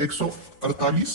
148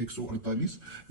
148,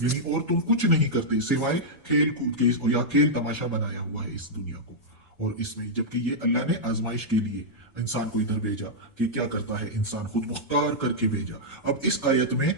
یعنی اور تم کچھ نہیں کرتے سوائے کھیل کود کے یا کھیل تماشا بنایا ہوا ہے اس دنیا کو اور اس میں، جبکہ یہ اللہ نے آزمائش کے لیے انسان کو ادھر بھیجا کہ کیا کرتا ہے انسان، خود مختار کر کے بھیجا۔ اب اس آیت میں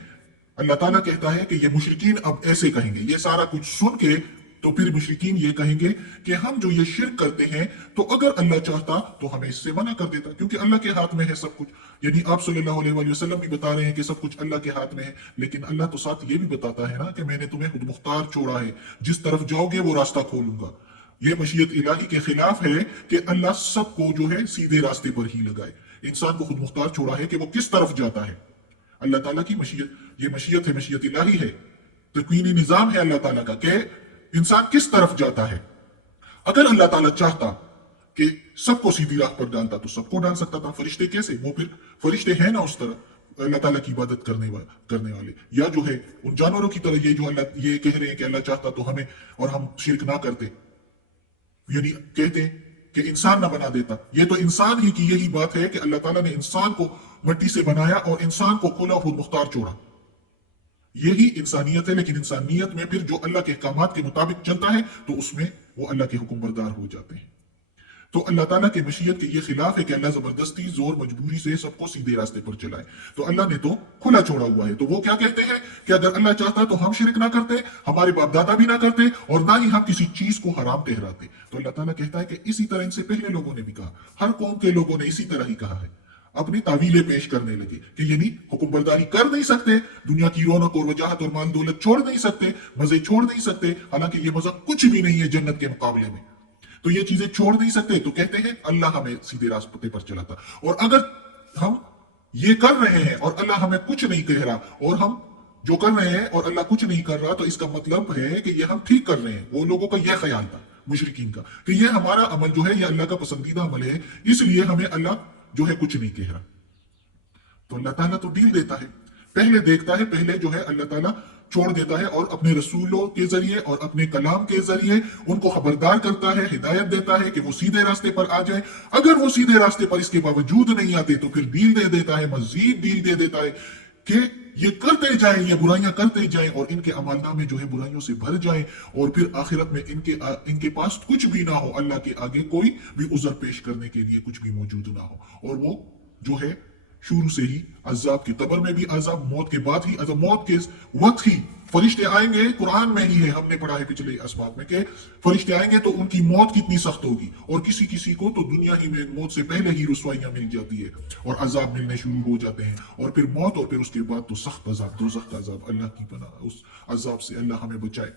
اللہ تعالیٰ کہتا ہے کہ یہ مشرکین اب ایسے کہیں گے، یہ سارا کچھ سن کے تو پھر مشرکین یہ کہیں گے کہ ہم جو یہ شرک کرتے ہیں تو اگر اللہ چاہتا تو ہمیں اس سے منع کر دیتا، کیونکہ اللہ کے ہاتھ میں ہے سب کچھ۔ یعنی آپ صلی اللہ علیہ وآلہ وسلم بھی بتا رہے ہیں کہ سب کچھ اللہ کے ہاتھ میں ہے، لیکن اللہ تو ساتھ یہ بھی بتاتا ہے نا کہ میں نے تمہیں خود مختار چھوڑا ہے، جس طرف جاؤ گے وہ راستہ کھولوں گا۔ یہ مشیت الہی کے خلاف ہے کہ اللہ سب کو جو ہے سیدھے راستے پر ہی لگائے، انسان کو خود مختار چھوڑا ہے کہ وہ کس طرف جاتا ہے۔ اللہ تعالیٰ کی مشیت، یہ مشیت ہے، مشیت الہی ہے، تکوینی نظام ہے اللہ تعالیٰ کا کہ انسان کس طرف جاتا ہے۔ اگر اللہ تعالیٰ چاہتا کہ سب کو سیدھی راہ پر ڈالتا تو سب کو ڈال سکتا تھا، فرشتے کیسے؟ وہ پھر فرشتے ہیں نا اس طرح اللہ تعالیٰ کی عبادت کرنے والے، یا جو ہے ان جانوروں کی طرح یہ جو اللہ یہ کہہ رہے ہیں کہ اللہ چاہتا تو ہمیں اور ہم شرک نہ کرتے، یعنی کہتے کہ انسان نہ بنا دیتا۔ یہ تو انسان ہی کی یہی بات ہے کہ اللہ تعالیٰ نے انسان کو مٹی سے بنایا اور انسان کو کھلا خود مختار چھوڑا، یہی انسانیت ہے۔ لیکن انسانیت میں پھر جو اللہ کے احکامات کے مطابق چلتا ہے تو اس میں وہ اللہ کے حکم بردار ہو جاتے ہیں۔ تو اللہ تعالیٰ کے مشیت کے یہ خلاف ہے کہ اللہ زبردستی زور مجبوری سے سب کو سیدھے راستے پر چلائے، تو اللہ نے تو کھلا چھوڑا ہوا ہے۔ تو وہ کیا کہتے ہیں کہ اگر اللہ چاہتا تو ہم شرک نہ کرتے، ہمارے باپ دادا بھی نہ کرتے، اور نہ ہی ہم کسی چیز کو حرام ٹھہراتے۔ تو اللہ تعالیٰ کہتا ہے کہ اسی طرح ان سے پہلے لوگوں نے بھی کہا، ہر قوم کے لوگوں نے اسی طرح ہی کہا ہے، اپنی تعویلیں پیش کرنے لگے کہ یعنی حکم برداری کر نہیں سکتے، دنیا کی رونق اور وجاہت اور مال دولت چھوڑ نہیں سکتے، مزے چھوڑ نہیں سکتے، حالانکہ یہ مزہ کچھ بھی نہیں ہے جنت کے مقابلے میں، تو یہ چیزیں چھوڑ نہیں سکتے، تو کہتے ہیں اللہ ہمیں سیدھے راستے پر چلاتا۔ اور اگر ہم یہ کر رہے ہیں اور اللہ ہمیں کچھ نہیں کہہ رہا، اور ہم جو کر رہے ہیں اور اللہ کچھ نہیں کر رہا، تو اس کا مطلب ہے کہ یہ ہم ٹھیک کر رہے ہیں۔ وہ لوگوں کا یہ خیال تھا، مشرکین کا، کہ یہ ہمارا عمل جو ہے یہ اللہ کا پسندیدہ عمل ہے، اس لیے ہمیں اللہ جو ہے کچھ نہیں کہہ رہا۔ تو اللہ تعالیٰ تو ڈیل دیتا ہے، پہلے دیکھتا ہے، پہلے جو ہے اللہ تعالیٰ چھوڑ دیتا ہے اور اپنے رسولوں کے ذریعے اور اپنے کلام کے ذریعے ان کو خبردار کرتا ہے، ہدایت دیتا ہے کہ وہ سیدھے راستے پر آ جائے۔ اگر وہ سیدھے راستے پر اس کے باوجود نہیں آتے تو پھر ڈیل دے دیتا ہے، مزید ڈیل دے دیتا ہے کہ یہ کرتے جائیں، یہ برائیاں کرتے جائیں اور ان کے عمل نامے جو ہے برائیوں سے بھر جائیں، اور پھر آخرت میں ان کے پاس کچھ بھی نہ ہو، اللہ کے آگے کوئی بھی عذر پیش کرنے کے لیے کچھ بھی موجود نہ ہو، اور وہ جو ہے شروع سے ہی عذاب کی قبر میں بھی عذاب، موت کے بعد ہی عذاب، موت کے وقت ہی فرشتے آئیں گے، قرآن میں ہی ہے، ہم نے پڑھا ہے پچھلے اسباق میں کہ فرشتے آئیں گے تو ان کی موت کتنی سخت ہوگی، اور کسی کسی کو تو دنیا ہی میں موت سے پہلے ہی رسوائیاں مل جاتی ہے اور عذاب ملنے شروع ہو جاتے ہیں، اور پھر موت، اور پھر اس کے بعد تو سخت عذاب، دوزخ کا عذاب، اللہ کی پناہ اس عذاب سے اللہ ہمیں بچائے۔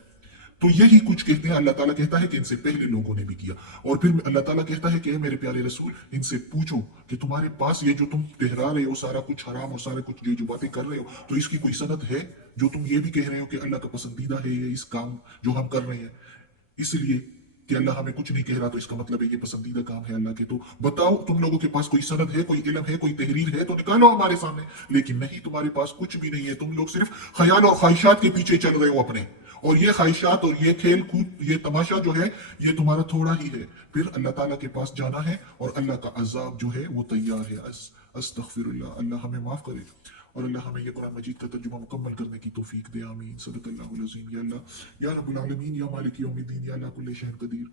تو یہی کچھ کہتے ہیں، اللہ تعالیٰ کہتا ہے کہ ان سے پہلے لوگوں نے بھی کیا، اور پھر اللہ تعالیٰ کہتا ہے کہ اے میرے پیارے رسول، ان سے پوچھو کہ تمہارے پاس یہ جو تم ٹہرا رہے ہو سارا کچھ حرام اور سارے کچھ جو باتیں کر رہے ہو، تو اس کی کوئی سند ہے جو تم یہ بھی کہہ رہے ہو کہ اللہ کا پسندیدہ ہے یہ اس کام جو ہم کر رہے ہیں، اس لیے کہ اللہ ہمیں کچھ نہیں کہہ رہا تو اس کا مطلب ہے یہ پسندیدہ کام ہے اللہ کے۔ تو بتاؤ تم لوگوں کے پاس کوئی سند ہے، کوئی علم ہے، کوئی تحریر ہے تو نکالو ہمارے سامنے، لیکن نہیں، تمہارے پاس کچھ بھی نہیں ہے، تم لوگ صرف خیال اور خواہشات کے پیچھے چل رہے ہو اپنے، اور یہ خواہشات اور یہ کھیل کود، یہ تماشا جو ہے یہ تمہارا تھوڑا ہی ہے، پھر اللہ تعالیٰ کے پاس جانا ہے اور اللہ کا عذاب جو ہے وہ تیار ہے۔ استغفر اللہ، اللہ ہمیں معاف کرے اور اللہ ہمیں یہ قرآن مجید کا ترجمہ مکمل کرنے کی توفیق دے، آمین۔ صدق اللہ العظیم۔ یا اللہ، یا رب العالمین، یا مالک یوم الدین، یا اللہ کل شیء قدیر۔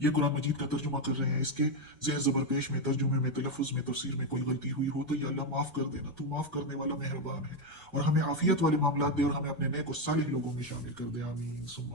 یہ قرآن مجید کا ترجمہ کر رہے ہیں، اس کے زیر زبر پیش میں، ترجمے میں، تلفظ میں، تفسیر میں کوئی غلطی ہوئی ہو تو یا اللہ معاف کر دینا، تو معاف کرنے والا مہربان ہے، اور ہمیں عافیت والے معاملات دے اور ہمیں اپنے نیک و صالح لوگوں میں شامل کر دے، آمین ثم